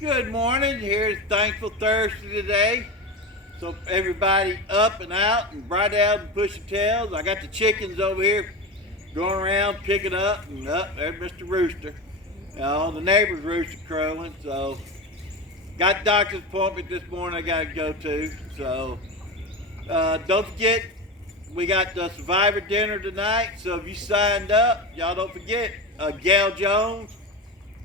Good morning. Here's Thankful Thursday today. So everybody up and out and bright out and pushing tails. I got the chickens over here going around picking up and up. There's Mr. Rooster. The neighbor's rooster crowing. So got doctor's appointment this morning I got to go to. So don't forget, we got the Survivor dinner tonight. So if you signed up, y'all don't forget Gail Jones.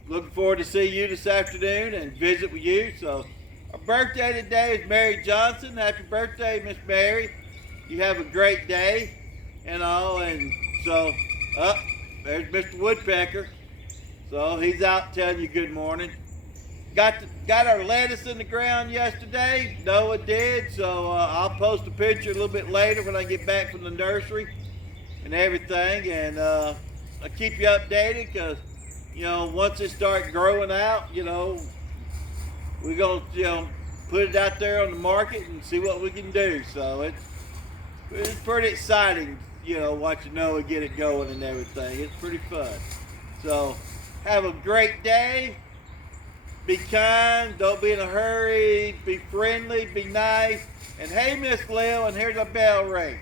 Looking forward to see you this afternoon and visit with you. So our birthday today is Mary Johnson. Happy birthday, Miss Mary. You have a great day and all. And so, there's Mr. Woodpecker. So he's out telling you good morning. Got our lettuce in the ground yesterday. Noah did. So I'll post a picture a little bit later when I get back from the nursery and everything. And I'll keep you updated because once it start growing out, we're going to, put it out there on the market and see what we can do. So it's pretty exciting, watching Noah get it going and everything. It's pretty fun. So have a great day. Be kind. Don't be in a hurry. Be friendly. Be nice. And hey, Miss Lil, and here's a bell ring.